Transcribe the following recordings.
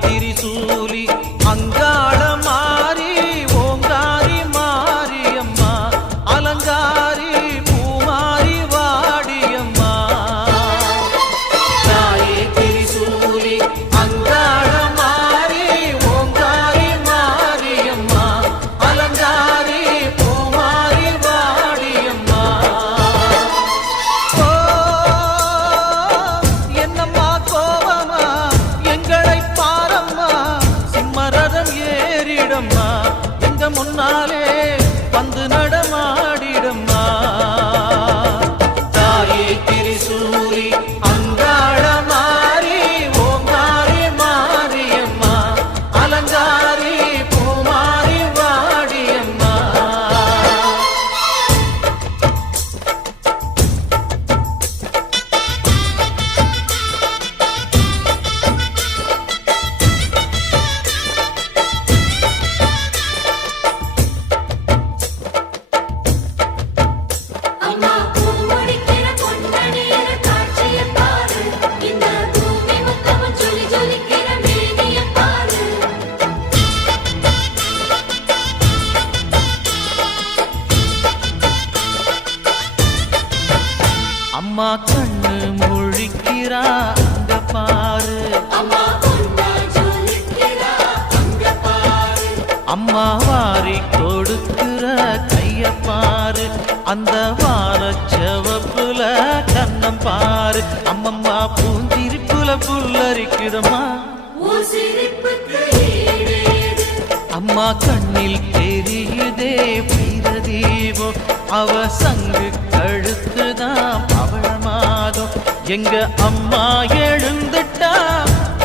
తిరిసూల ஏறிடம்மா எங்க முன்னாலே வந்து அம்மா வாரி கொடுக்கிற கைய பாரு. அந்த வார செவப்புல கண்ணம் பாரு. அம்மம்மா பூந்திருப்புல புல்லரிக்குதம்மா. அம்மா கண்ணில் தெரியுதே பெய்த தீபம் அவ சங்கு கழுத்துதான் பவழமாதம் எங்க அம்மா எழுந்துட்டா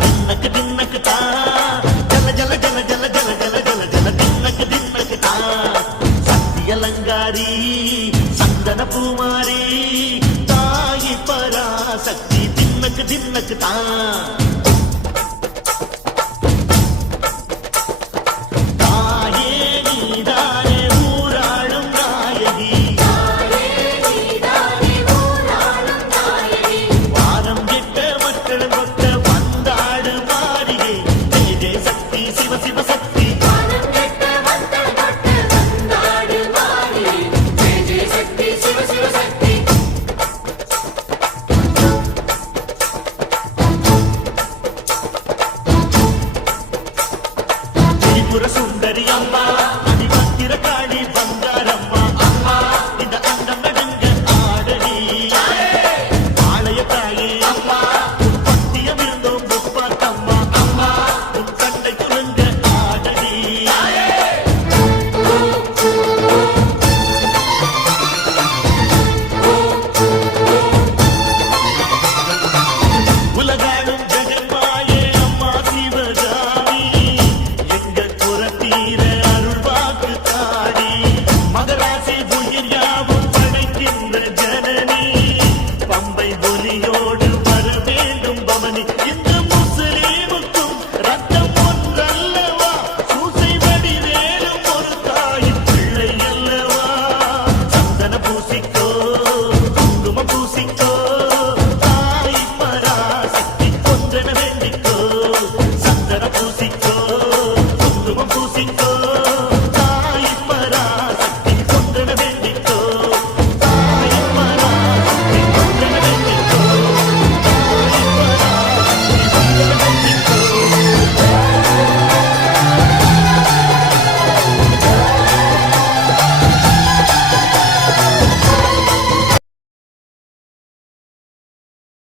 తిన్నక తిన్నకతా జల జల జల జల జల జల జల జల తిన్నక తిన్నకతా సత్య లంగారి సందన పూమారి తాయి పరాశక్తి తిన్నక తిన్నకతా Yeah.